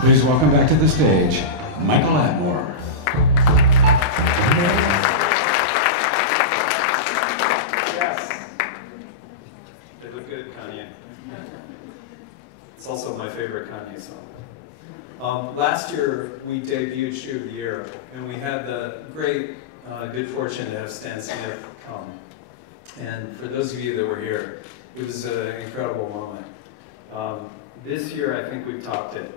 Please welcome back to the stage, Michael Atmore. Yes. They look good, Kanye. It's also my favorite Kanye song. Last year, we debuted Shoe of the Year, and we had the great good fortune to have Stan Smith come. And for those of you that were here, it was an incredible moment. This year, I think we've topped it.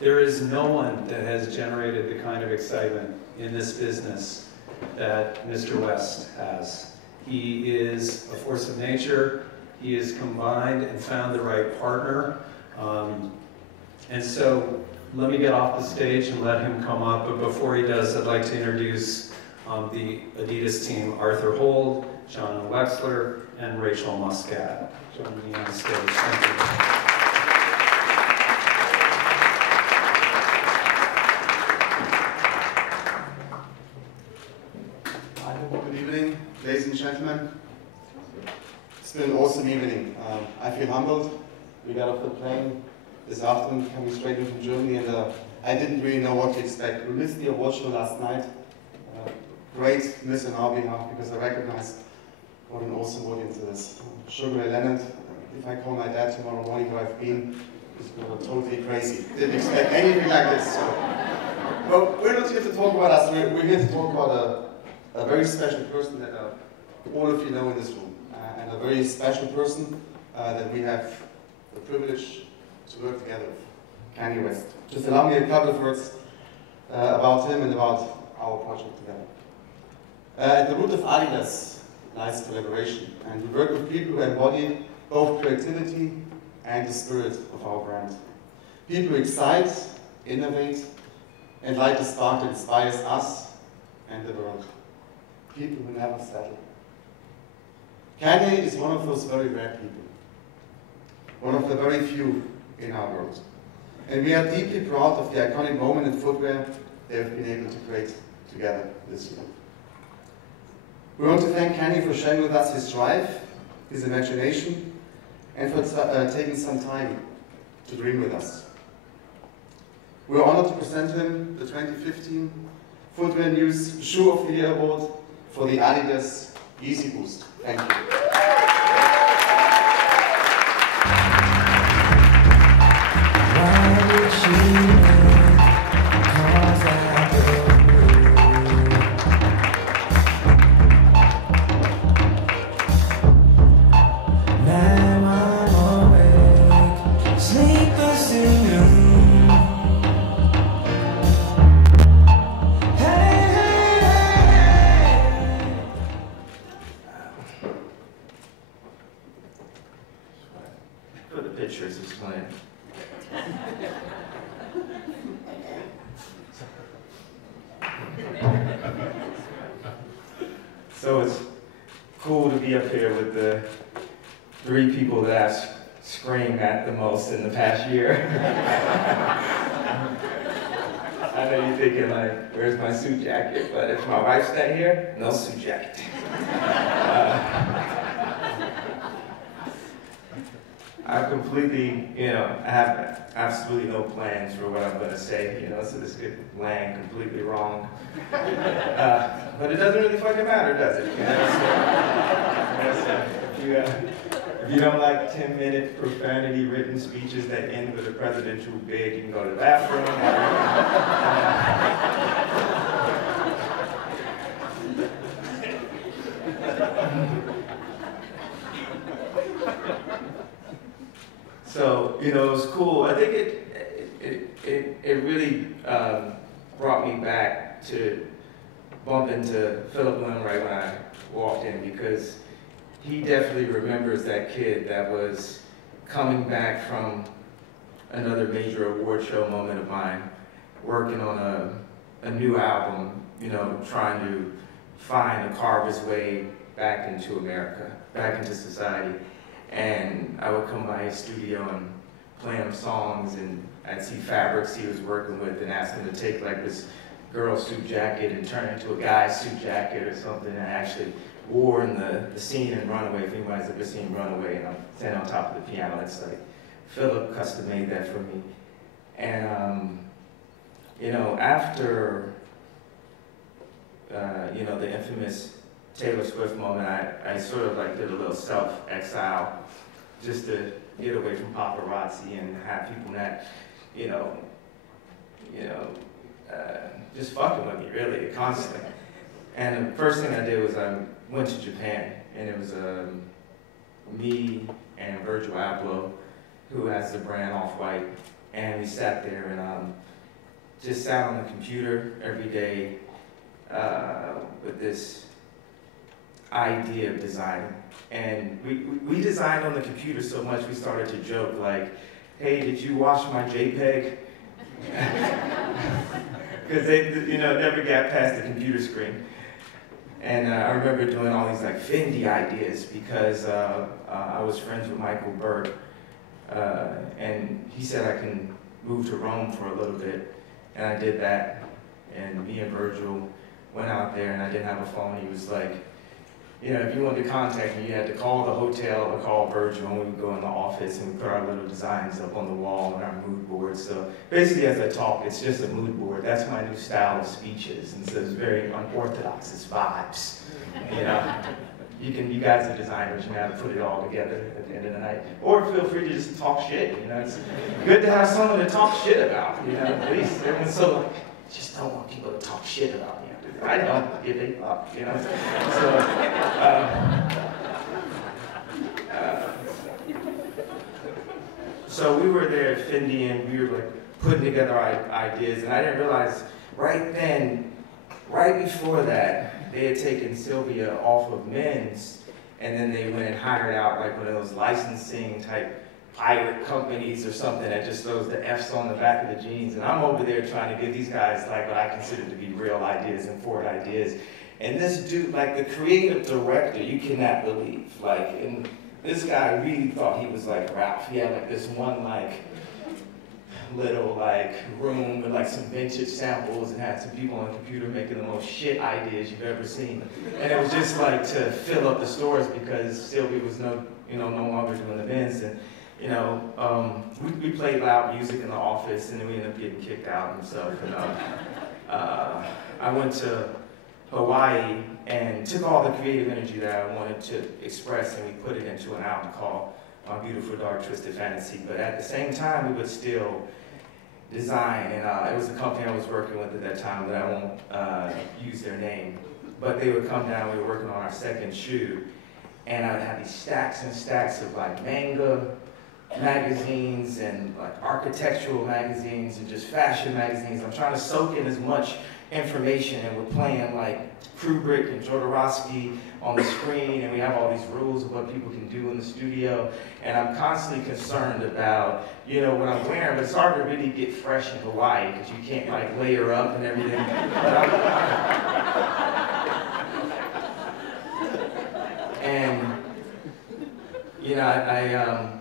There is no one that has generated the kind of excitement in this business that Mr. West has. He is a force of nature. He has combined and found the right partner. And so let me get off the stage and let him come up. But before he does, I'd like to introduce the Adidas team, Arthur Hold, John Wexler, and Rachel Muscat. Joining me on the stage. Thank you. Good evening, ladies and gentlemen. It's been an awesome evening. I feel humbled. We got off the plane this afternoon, coming straight in from Germany, and I didn't really know what to expect. We missed the award show last night. Great miss on our behalf, because I recognize what an awesome audience it is. Sugar Ray Leonard, if I call my dad tomorrow morning where I've been, he's going to go totally crazy. Didn't expect anything like this. So. Well, we're not here to talk about us, we're here to talk about a very special person that all of you know in this room, and a very special person that we have the privilege to work together with, Kanye West. Just allow me a couple of words about him and about our project together. At the root of Adidas lies collaboration, and we work with people who embody both creativity and the spirit of our brand. People who excite, innovate, and light the spark that inspires us and the world. People who never settle. Kanye is one of those very rare people. One of the very few in our world. And we are deeply proud of the iconic moment in footwear they have been able to create together this year. We want to thank Kanye for sharing with us his drive, his imagination, and for taking some time to dream with us. We are honored to present him the 2015 Footwear News Shoe of the Year Award for the Adidas Yeezy Boost. Thank you. For the pictures, it's fine. So it's cool to be up here with the three people that I've screamed at the most in the past year. I know you're thinking like, where's my suit jacket? But if my wife's not here, no suit jacket. I completely, I have absolutely no plans for what I'm going to say, so this could land completely wrong. But it doesn't really fucking matter, does it? If you don't like 10-minute profanity-written speeches that end with a presidential bid, you can go to the bathroom. So, it was cool. I think it really brought me back to bump into Philip Lim right when I walked in, because he definitely remembers that kid that was coming back from another major award show moment of mine, working on a new album, trying to find to carve his way back into America, back into society. And I would come by his studio and play him songs, and I'd see fabrics he was working with and ask him to take like this girl's suit jacket and turn it into a guy's suit jacket or something, and I actually wore in the scene in Runaway. If anybody's ever seen Runaway, and I'm standing on top of the piano, it's like Philip custom made that for me. And after, you know, the infamous Taylor Swift moment, I sort of like did a little self-exile just to get away from paparazzi and have people not, you know, just fucking with me, really, constantly. And the first thing I did was I went to Japan, and it was me and Virgil Abloh, who has the brand Off-White, and we sat there and just sat on the computer every day with this idea of designing. And we designed on the computer so much we started to joke like, hey, did you watch my JPEG? Because they, you know, never got past the computer screen. And I remember doing all these like Fendi ideas because I was friends with Michael Burke. And he said I can move to Rome for a little bit. And I did that. And me and Virgil went out there, and I didn't have a phone. He was like, you know, if you wanted to contact me, you had to call the hotel or call Virgil, and we would go in the office and we put our little designs up on the wall and our mood board. So basically, as I talk, it's just a mood board. That's my new style of speeches, and so it's very unorthodox. It's vibes, you know. You guys are designers, you know how to put it all together at the end of the night. Or feel free to just talk shit, you know. It's good to have someone to talk shit about, you know. At least everyone's so like, just don't want people to talk shit about me. I don't give a fuck, you know. So we were there at Fendi, and we were like putting together ideas, and I didn't realize right then, right before that, they had taken Sylvia off of Men's, and then they went and hired out like one of those licensing type pirate companies or something that just throws the F's on the back of the jeans. And I'm over there trying to give these guys like what I consider to be real ideas and forward ideas. And this dude, like the creative director, you cannot believe. Like, and this guy really thought he was like Ralph. He had like this one like little like room with like some vintage samples and had some people on the computer making the most shit ideas you've ever seen. And it was just like to fill up the stores because Sylvia was no longer doing the events. And you know, we played loud music in the office, and then we ended up getting kicked out and stuff. And I went to Hawaii and took all the creative energy that I wanted to express, and we put it into an album called My Beautiful Dark Twisted Fantasy. But at the same time, we would still design, and it was a company I was working with at that time, but I won't use their name. But they would come down, we were working on our second shoe, and I'd have these stacks and stacks of like manga magazines and like architectural magazines and just fashion magazines. I'm trying to soak in as much information, and we're playing like Kubrick and Jodorowsky on the screen, and we have all these rules of what people can do in the studio, and I'm constantly concerned about, you know, what I'm wearing, but it's hard to really get fresh in Hawaii because you can't like layer up and everything. And you know,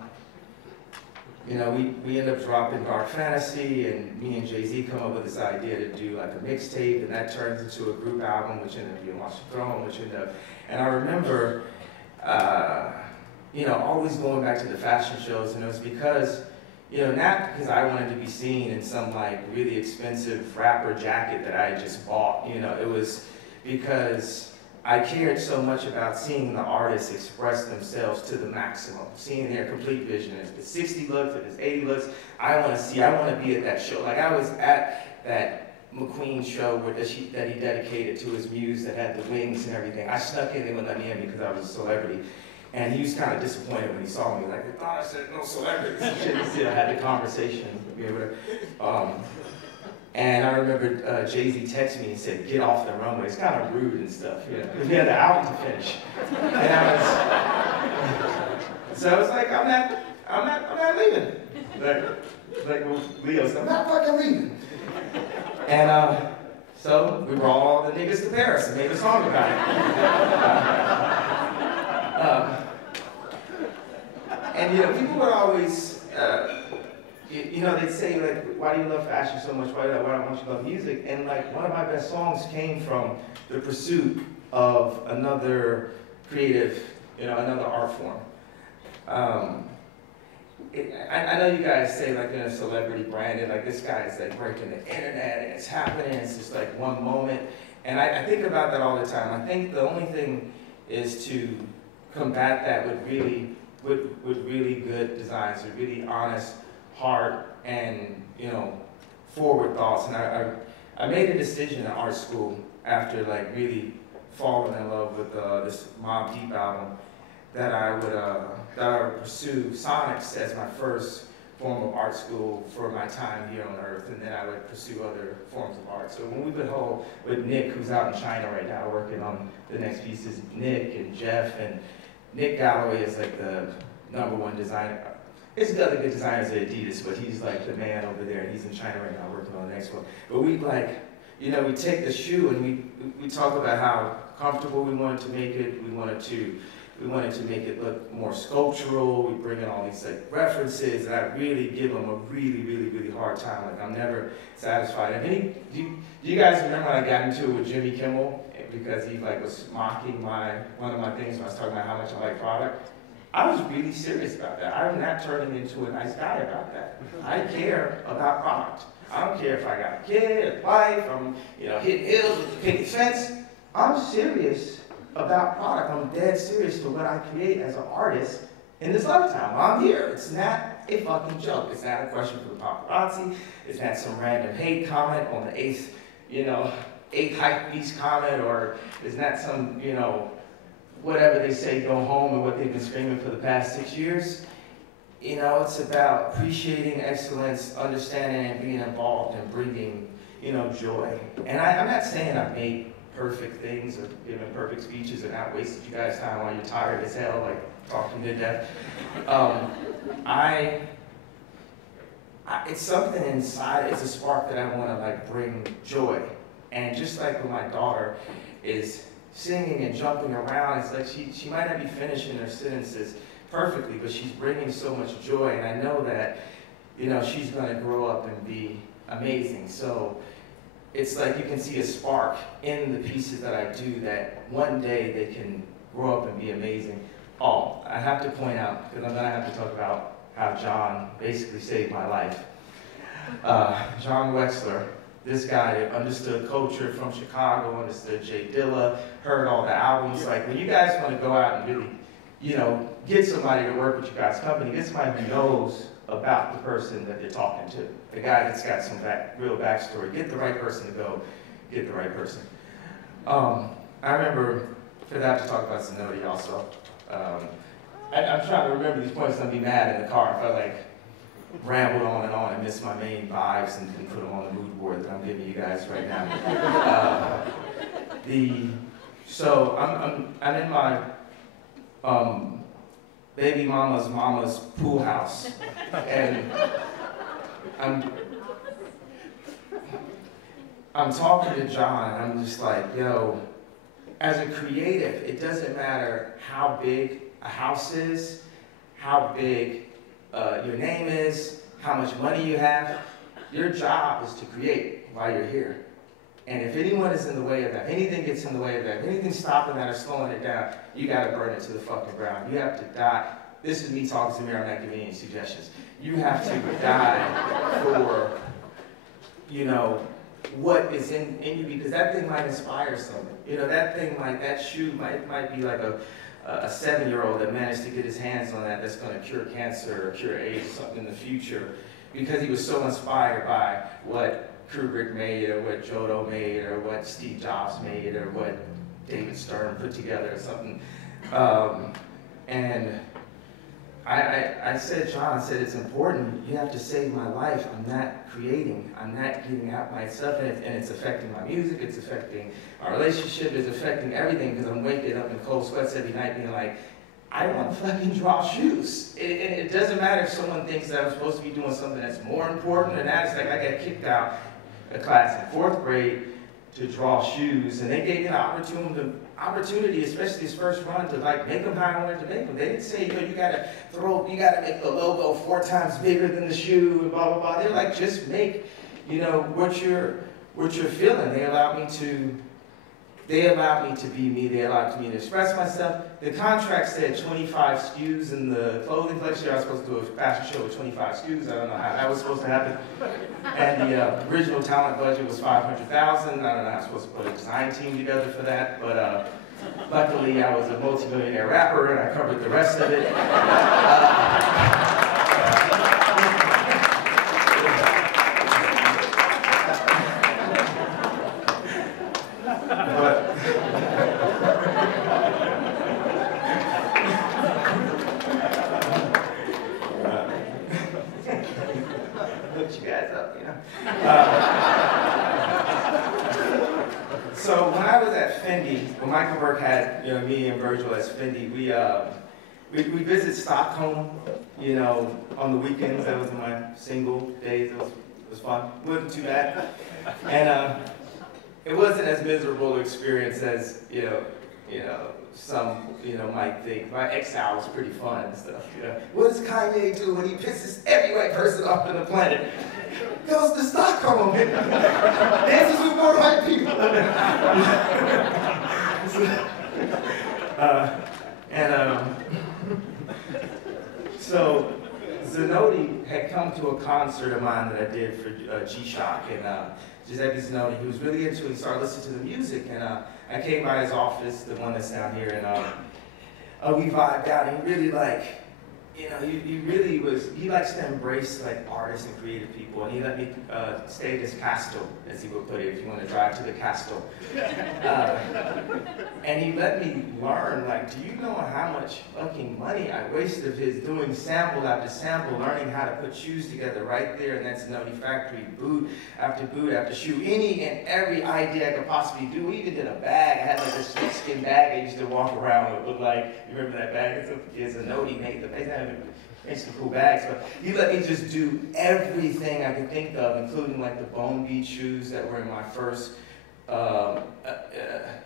you know, we end up dropping Dark Fantasy, and me and Jay-Z come up with this idea to do like a mixtape, and that turns into a group album, which ended up being Watch the Throne, which ended up, and I remember, you know, always going back to the fashion shows, and it was because, you know, not because I wanted to be seen in some like really expensive rapper jacket that I just bought, you know, it was because I cared so much about seeing the artists express themselves to the maximum, seeing their complete vision. If it's 60 looks, if it's 80 looks, I want to be at that show. Like I was at that McQueen show that he dedicated to his muse that had the wings and everything. I snuck in, they wouldn't let me in because I was a celebrity. And he was kind of disappointed when he saw me, like, I thought I said no celebrities. I had the conversation with me or whatever. And I remember Jay-Z texted me and said, get off the runway. It's kind of rude and stuff, you know, because we had the album to finish. And so I was like, I'm not leaving. Like Leo said, I'm not fucking leaving. And so we brought all the niggas to Paris and made a song about it. And you know, people would always, you know, they'd say, like, why do you love fashion so much? Why don't you love music? And like, one of my best songs came from the pursuit of another creative, you know, another art form. I know you guys say like, you know, celebrity branded, like this guy is like breaking the internet and it's happening, it's just like one moment. And I think about that all the time. I think the only thing is to combat that with really good designs, with really honest heart and, you know, forward thoughts. And I made a decision in art school after like really falling in love with this Mobb Deep album that I would pursue sonics as my first form of art school for my time here on Earth, and then I would pursue other forms of art. So when we would hold with Nick, who's out in China right now working on the next pieces, Nick and Jeff, and Nick Galloway is like the #1 designer. There's other good designers at Adidas, but he's like the man over there, and he's in China right now working on the next one. But we like, you know, we take the shoe and we talk about how comfortable we wanted to make it. We wanted to make it look more sculptural. We bring in all these like references, and I really give them a really hard time. Like I'm never satisfied. And do you guys remember when I got into it with Jimmy Kimmel because he like was mocking one of my things when I was talking about how much I like product? I was really serious about that. I'm not turning into a nice guy about that. I care about product. I don't care if I got a kid, a wife, I'm hitting hills with a picket fence. I'm serious about product. I'm dead serious to what I create as an artist in this lifetime. I'm here. It's not a fucking joke. It's not a question for the paparazzi. It's not some random hate comment on the eighth hype beast comment, or it's not some, whatever they say, go home and what they've been screaming for the past 6 years. It's about appreciating excellence, understanding and being involved and bringing, joy. And I'm not saying I've made perfect things or given perfect speeches and not wasted you guys' time while you're tired as hell, like talking to death. It's something inside, it's a spark that I want to like bring joy. And just like when my daughter is singing and jumping around, it's like she might not be finishing her sentences perfectly, but she's bringing so much joy, and I know that, she's going to grow up and be amazing. So it's like you can see a spark in the pieces that I do that one day they can grow up and be amazing. Oh, I have to point out, because I'm going to have to talk about how John basically saved my life. John Wexler, this guy that understood culture from Chicago, understood Jay Dilla, heard all the albums. Like when you guys want to go out and really, get somebody to work with you guys' company, get somebody who knows about the person that they're talking to. The guy that's got some real backstory. Get the right person to go, get the right person. I remember, because I have to talk about Zenoti also. I'm trying to remember these points and I'd be mad in the car if I like rambled on and missed my main vibes and didn't put them on the mood board that I'm giving you guys right now. So I'm in my baby mama's pool house, and I'm talking to John, and I'm just like, yo, as a creative, it doesn't matter how big a house is, how big your name is, how much money you have. Your job is to create while you're here. And if anyone is in the way of that, anything gets in the way of that, if anything's stopping that or slowing it down, you gotta burn it to the fucking ground. You have to die. This is me talking to Samir, I'm not giving any suggestions. You have to die for, what is in you, because that thing might inspire something. That shoe might be like a 7-year-old that managed to get his hands on that's gonna cure cancer or cure AIDS or something in the future, because he was so inspired by what Kubrick made, or what Giotto made, or what Steve Jobs made, or what David Stern put together or something. And I said, John said, it's important, you have to save my life. I'm not creating, I'm not giving out my stuff, and it's affecting my music, it's affecting our relationship, it's affecting everything, because I'm waking up in cold sweats every night being like, I want to fucking draw shoes. And it doesn't matter if someone thinks that I'm supposed to be doing something that's more important than that. It's like I got kicked out a class in 4th grade to draw shoes, and they gave me the opportunity, especially this first run, to like make them how I wanted to make them. They didn't say, you gotta make the logo 4 times bigger than the shoe, and blah blah blah. They're like, just make, what you're feeling. They allowed me to they allowed me to be me. They allowed me to express myself. The contract said 25 SKUs in the clothing collection. I was supposed to do a fashion show with 25 SKUs. I don't know how that was supposed to happen. And the original talent budget was $500,000. I don't know how I was supposed to put a design team together for that, but luckily I was a multi-millionaire rapper and I covered the rest of it. Hooked you guys up, you know. So when I was at Fendi, when Michael Burke had, you know, me and Virgil as Fendi, we visit Stockholm, you know, on the weekends. That was my single days. It was fun. It wasn't too bad, and it wasn't as miserable an experience as you know some might think. My exile was pretty fun and stuff. You know, what does Kanye do when he pisses every white person off on the planet? Goes to Stockholm and dances with more white people. So Zanotti had come to a concert of mine that I did for G-Shock, and Giuseppe Zanotti, he was really into it. He started listening to the music, and I came by his office, the one that's down here, and we vibed out, and he really he likes to embrace like artists and creative people, and he let me stay at his castle, as he would put it, if you want to drive to the castle. And he let me learn, like, do you know how much fucking money I wasted of his doing sample after sample, learning how to put shoes together right there in that Zanotti factory, boot after shoe, any and every idea I could possibly do. We even did a bag. I had like a snakeskin bag I used to walk around with, like, you remember that bag? It's Zanotti made the bag. Made some cool bags, but he let me just do everything I could think of, including like the Bone Beat shoes that were in my first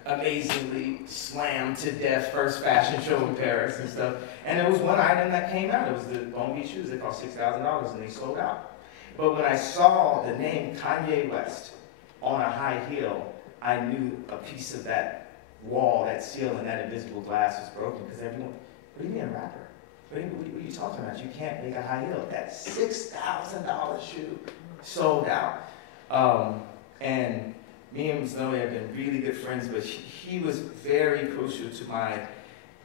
amazingly slammed to death first fashion show in Paris and stuff. And there was one item that came out. It was the Bone Beat shoes. They cost $6,000 and they sold out. But when I saw the name Kanye West on a high heel, I knew a piece of that wall, that ceiling, that invisible glass was broken, because everyone, what do you mean a rapper? What are you talking about? You can't make a high heel. That $6,000 shoe sold out. And me and Zoe have been really good friends, but he was very crucial to my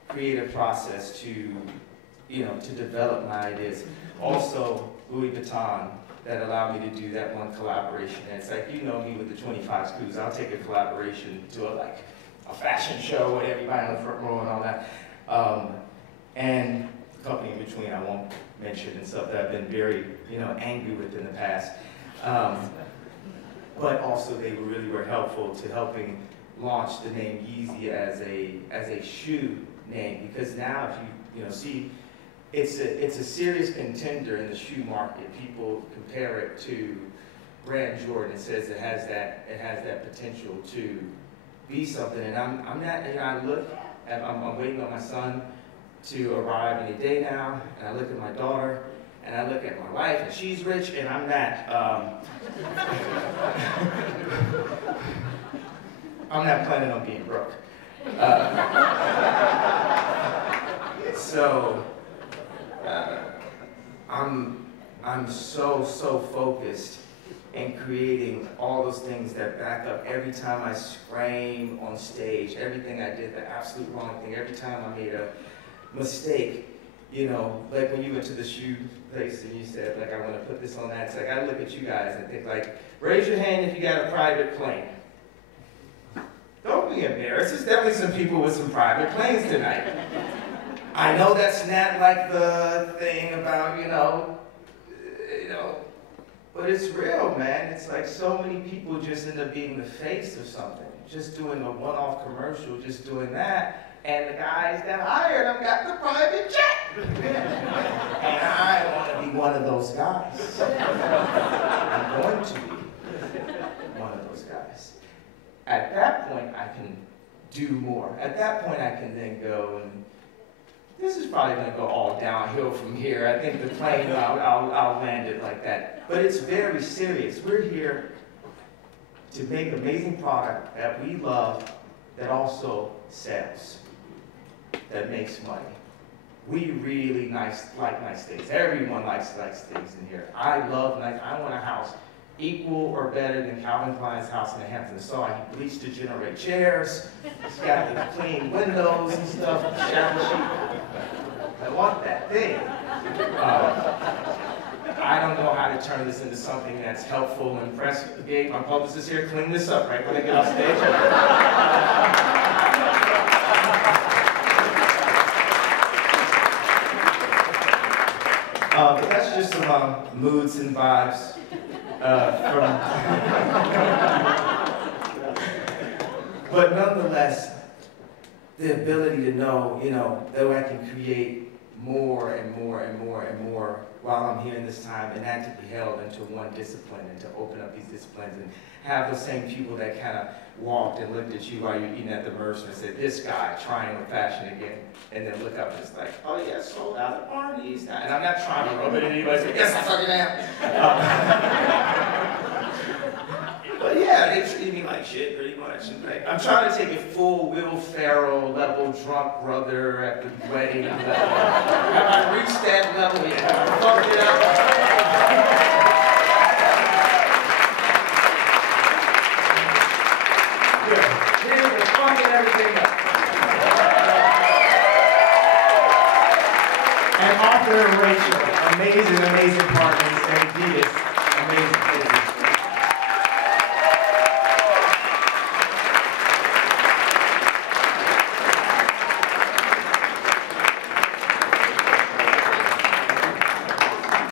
creative process to develop my ideas. Also, Louis Vuitton, that allowed me to do that one collaboration. And it's like, you know me with the 25 SKUs. I'll take a collaboration to a fashion show with everybody in the front row and all that. And the company in between I won't mention, and stuff that I've been very, angry with in the past. But also they really were helpful to helping launch the name Yeezy as a shoe name, because now if you see, it's a serious contender in the shoe market. People compare it to Brand Jordan. It says it has that potential to be something, and I'm waiting on my son to arrive any day now, and I look at my daughter, and I look at my wife, and she's rich, and I'm not. I'm not planning on being broke. I'm so focused in creating all those things that back up every time I scream on stage, everything I did, the absolute wrong thing, every time I made a mistake. Like when you went to the shoe place and you said, like, I want to put this on that, it's like, I look at you guys and think, like, raise your hand if you got a private plane. Don't be embarrassed. There's definitely some people with some private planes tonight. I know that's not like the thing about, but it's real, man. It's like so many people just end up being the face of something, just doing a one-off commercial, just doing that, and the guys that hired them got the private jet. And I want to be one of those guys. I'm going to be one of those guys. At that point, I can do more. At that point, I can then go and this is probably going to go all downhill from here. I think the plane, I'll land it like that. But it's very serious. We're here to make amazing product that we love that also sells, that makes money. We really like nice things. Everyone likes nice things in here. I love nice. I want a house equal or better than Calvin Klein's house in the Hamptons. So he bleached to generate chairs. He's got the clean windows and stuff, the shower sheet. I want that thing. I don't know how to turn this into something that's helpful and impressive. Gabe, my publicist here, clean this up right when I get off stage. But that's just some moods and vibes But nonetheless, the ability to know, that I can create more and more and more and more while I'm here in this time, and that to be held into one discipline and to open up these disciplines and have those same people that kind of walked and looked at you while you're eating at the Mercer and said, this guy trying on fashion again, and then look up and it's like, oh yeah, sold out at Barney's now. And I'm not trying to rub it in anybody's face, yes, I fucking am. But yeah, they treat me like shit pretty much. And like, I'm trying to take a full Will Ferrell level drunk brother at the wedding level. Have I reached that level yet? Have I fucked it up? Good. Then we're fucking everything up. And author Rachel, amazing, amazing partners, and Adidas.